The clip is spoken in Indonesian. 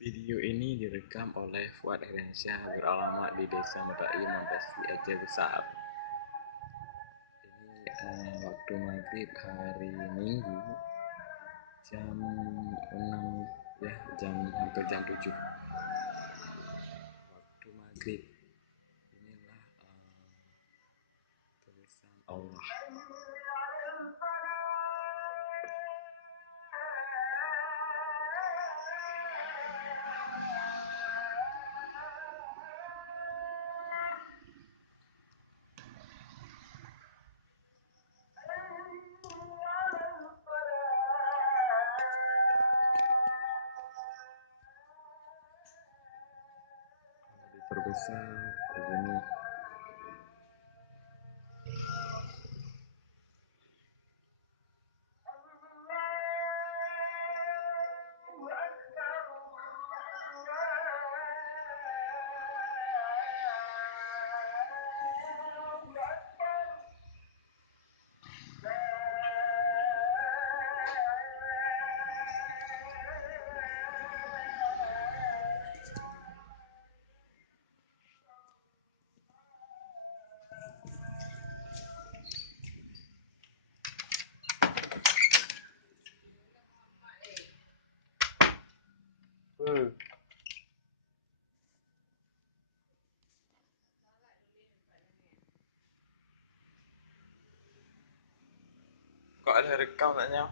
Video ini direkam oleh Fuad Herdiansyah, beralamat di Desa Merai, Montasi, Aceh Besar. Ini waktu maghrib hari Minggu jam 6 ya, hampir jam 7 waktu maghrib. Inilah tulisan Allah. Diperbesar begini. Kok ada rekam katanya?